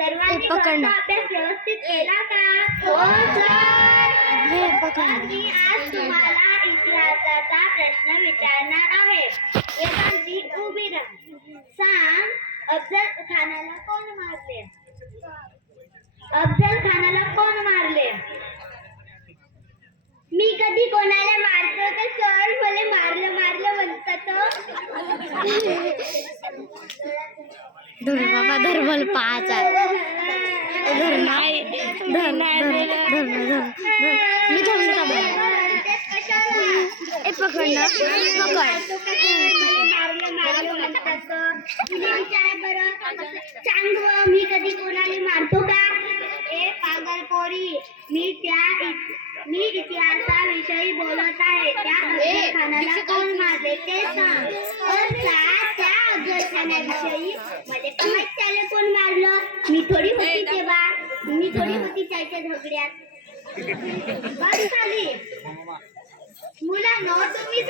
सर्वांनी घरचा अभ्यास व्यवस्थित केला का? हो सर. मी आज तुम्हाला इतिहासाचा प्रश्न विचारणार आहे. वेदांती उभी राहा. सांग, अफजल खानाला कोण मारले? अफजल खानाला कोण मारले? मी कधी कोणाला मारतो तर सर मला मारलं म्हणतात. बाबा धर्मल पाच मी कधी कोणाला मारतो का? ए पागल पोरी, मी इतिहासाविषयी बोलत आहे. त्या अफजल खानाला कोण मारले ते सांग. त्या अफजल खानाविषयी मला पण माहित त्याला कोण मारलं. मी थोडी होती तेव्हा, मी थोडी होती त्याच्या झगड्यात. बस झाली मुलांनो, तुम्ही